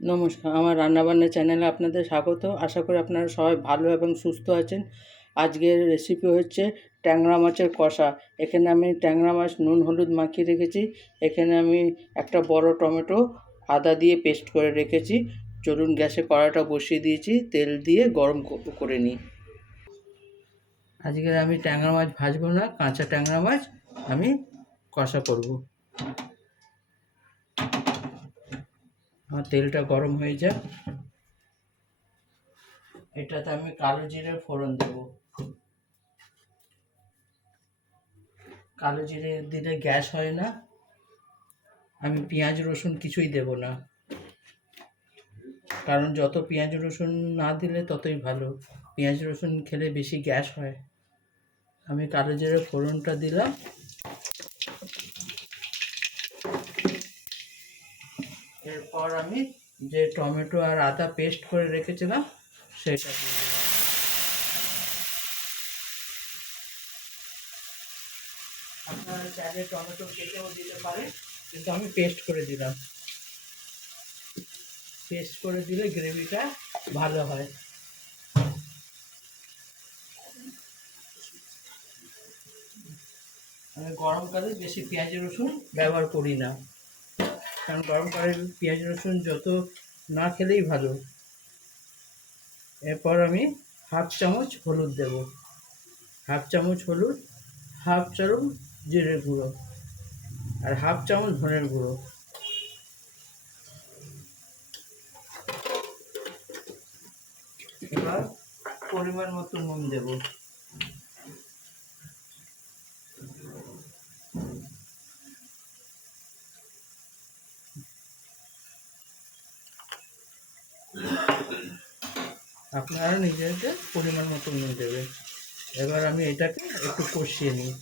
নমস্কার, আমার রান্নাবান্না চ্যানেলে আপনাদের স্বাগত। আশা করি আপনারা সবাই ভালো এবং সুস্থ আছেন। আজকের রেসিপি হচ্ছে ট্যাংরা মাছের কষা। এখানে আমি ট্যাংরা মাছ নুন হলুদ মাখিয়ে রেখেছি। এখানে আমি একটা বড় টমেটো আদা দিয়ে পেস্ট করে রেখেছি। চলুন গ্যাসে কড়াইটা বসিয়ে দিয়েছি, তেল দিয়ে গরম করে নিই। আজকের আমি ট্যাংরা মাছ ভাজবো না, কাঁচা ট্যাংরা মাছ আমি কষা করব। আমার তেলটা গরম হয়ে যায়, এটাতে আমি কালো জিরে ফোড়ন দেব। কালো জিরে দিলে গ্যাস হয় না। আমি পেঁয়াজ রসুন কিছুই দেব না, কারণ যত পেঁয়াজ রসুন না দিলে ততই ভালো। পেঁয়াজ রসুন খেলে বেশি গ্যাস হয়। আমি কালো জিরে ফোড়নটা দিলাম। এরপর আমি যে টমেটো আর আদা পেস্ট করে রেখেছিলাম সেটা দিয়ে দিলাম। আপনারা চাইলে টমেটো কেটেও দিতে পারেন, কিন্তু আমি পেস্ট করে দিলাম। পেস্ট করে দিলে গ্রেভিটা ভালো হয়। আমি গরমকালে বেশি পেঁয়াজ রসুন ব্যবহার করি না, কারণ গরমকালে পেঁয়াজ রসুন যত না খেলেই ভালো। এরপর আমি হাফ চামচ হলুদ দেব, হাফ চামচ হলুদ, হাফ চামচ জিরের গুঁড়ো আর হাফ চামচ ধনের গুঁড়ো। এবার পরিমাণ মতো নুন দেব। আপনারা নিজেদের পরিমাণ মতো নুন দেবেন। এবার আমি এটাকে একটু কষিয়ে নিই।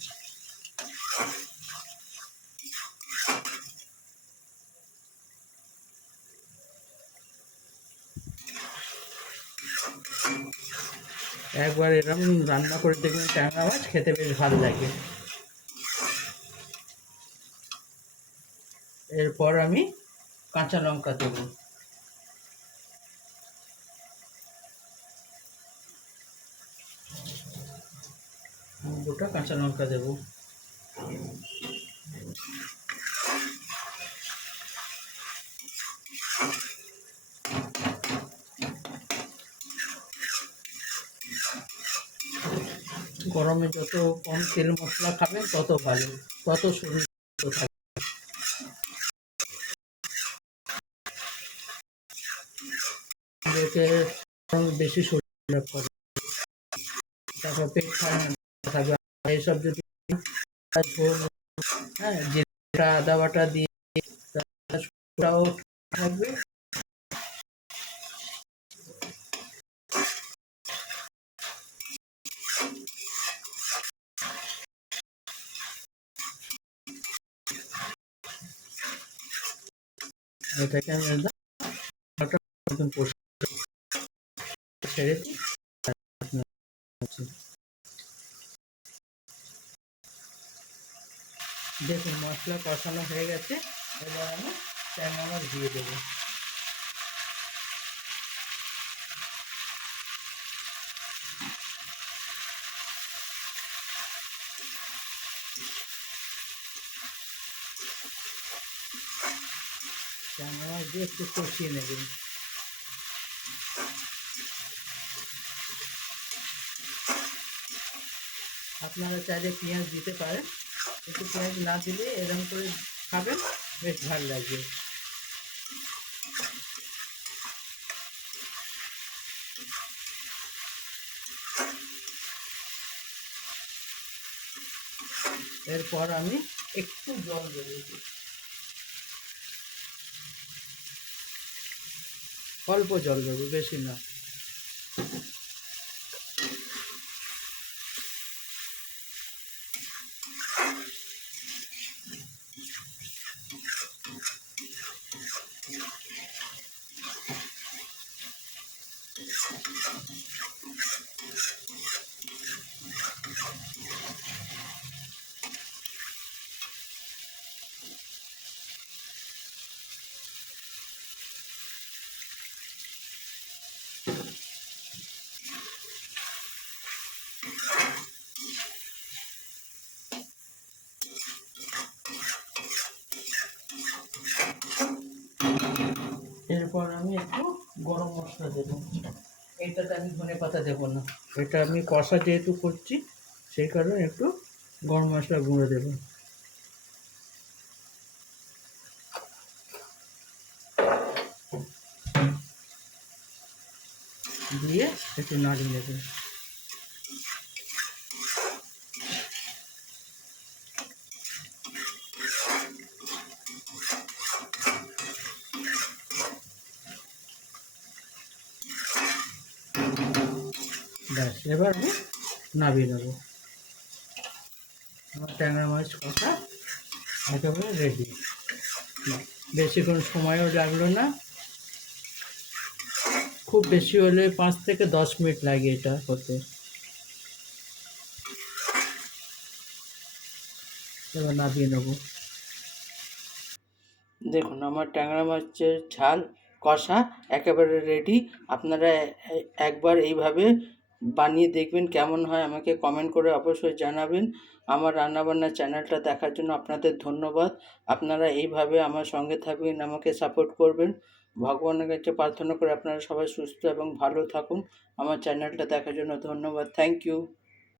একবার এরকম রান্না করে দেখবেন, ট্যাংরা মাছ খেতে বেশ ভালো লাগে। এরপর আমি কাঁচা লঙ্কা দেবো। গোটা কাঁচা লঙ্কা দেবো। গরমে যত কম তেল মশলা খাবেন তত ভালো, তত শরীর সুস্থ থাকবে। বেশি শরীর খারাপ করে, তারপর পেট খারাপ থাকবে। এইসব যদি ঝোল, হ্যাঁ, জিরা আদা বাটা দিয়ে থাকবে। এটাকে আমি একদম ছেড়ে দিই। দেখুন মশলা কষানো হয়ে গেছে। এবার আমি ট্যাংরা মাছ দিয়ে দেবো। ট্যাংরা মাছ দিয়ে একটু কষিয়ে নেবেন। আপনারা চাইলে পেঁয়াজ দিতে পারেন, কিন্তু পেঁয়াজ না দিলে এরকম করে খাবেন, বেশ ভালো লাগবে। এরপর আমি একটু জল দেবো, অল্প জল দেবো, বেশি না। এরপর আমি একটু গরম মশলা দেবো। এইটাতে আমি ধনে পাতা দেবো না, এটা আমি কষা যেহেতু করছি সেই কারণে একটু গরম মশলা গুঁড়ো দেবো। দিয়ে একটু নাড়িয়ে নেবো। ব্যাস, এবার আমি নামিয়ে নেবো। আমার ট্যাংরা মাছ কষা একেবারে রেডি। বেশিক্ষণ সময়ও লাগলো না, খুব বেশি হলে 5 থেকে 10 মিনিট লাগে এটা হতে। এবার নামিয়ে নেবো। দেখুন আমার ট্যাংরা মাছের ঝাল কষা একেবারে রেডি। আপনারা একবার এইভাবে বানিয়ে দেখবেন, কেমন হয় আমাকে কমেন্ট করে অবশ্যই জানাবেন। আমার রান্নাবান্না চ্যানেলটা দেখার জন্য আপনাদের ধন্যবাদ। আপনারা এইভাবে আমার সঙ্গে থাকবেন, আমাকে সাপোর্ট করবেন। ভগবানের কাছে প্রার্থনা করে আপনারা সবাই সুস্থ এবং ভালো থাকুন। আমার চ্যানেলটা দেখার জন্য ধন্যবাদ। Thank you.